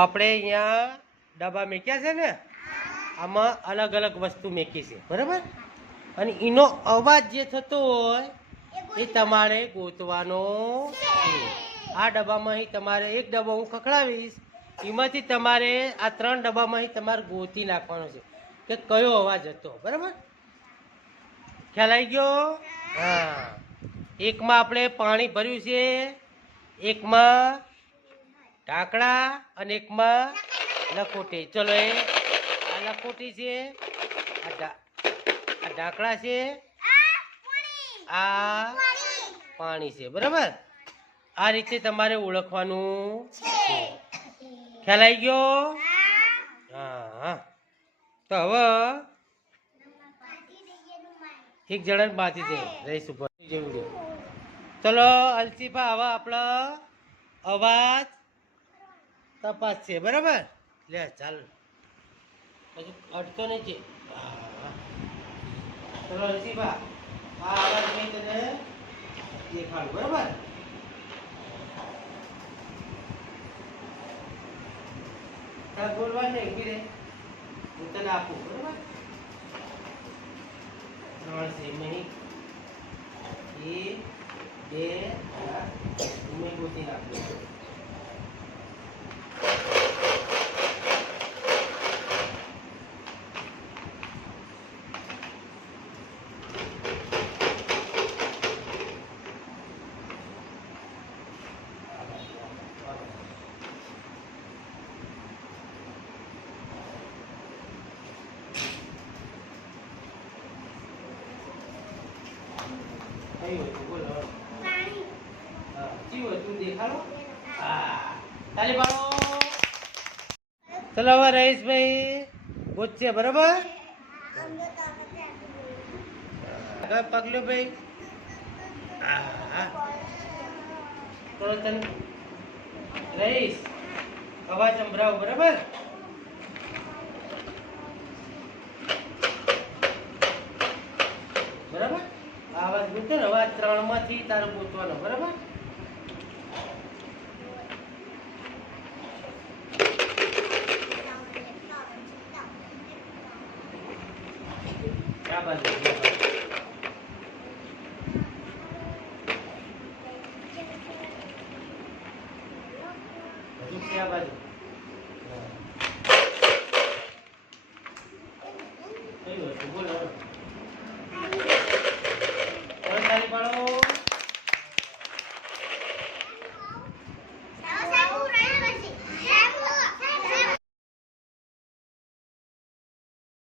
આપણે અહીંયા ડબ્બા મેક્યા છે ને, આમાં અલગ અલગ વસ્તુ મેકી છે, બરાબર? અને એનો અવાજ જે થતો હોય એ તમારે ગોતવાનો છે. આ ડબ્બામાં તમારે એક ડબ્બો હું ખખડાવીશ, એમાંથી તમારે આ 3 ડબ્બામાં તમારે ગોતી નાખવાનો છે કે કયો અવાજ હતો, બરાબર? ખ્યાલ આવી ગયો? હા. એકમાં આપણે પાણી ભર્યું છે, એકમાં ઢાંકણા અને એકમાં લખોટી. ચલો, આ લખોટી છે, આ ઢાંકણા છે, આ પાણી છે, બરાબર? આ રીતે તમારે ઓળખવાનું છે. ખ્યાલ આવી ગયો? હા. તો હવે એક જણાને બાંધી દે રહીશ ઉપર જેવું. ચલો અલસીફા, હવે આપણો અવાજ તપાસ છે, બરાબર? લે ચાલ, હજુ અટતો નહીં છે. ચલો અલસીફા, આ અવાજ મેં તને દેખાડું, બરાબર? તાર બોલવા નહીં, ઉભી રે, હું તને આપું, બરાબર? 3 સેમી 1 2 3 ગોતી નાખું. બોલો, તું દેખાડો. તાલી પાડો. ચલો હવે રહીશભાઈ ગોતશે, બરાબર? પગલું ભાઈ. ચલો તને રહીશ અવાજ સંભળાવો, બરાબર? બરાબર? આવાજ ગોતો ને, અવાજ 3 માંથી તારે ગોતવાનો, બરાબર? क्या बात है?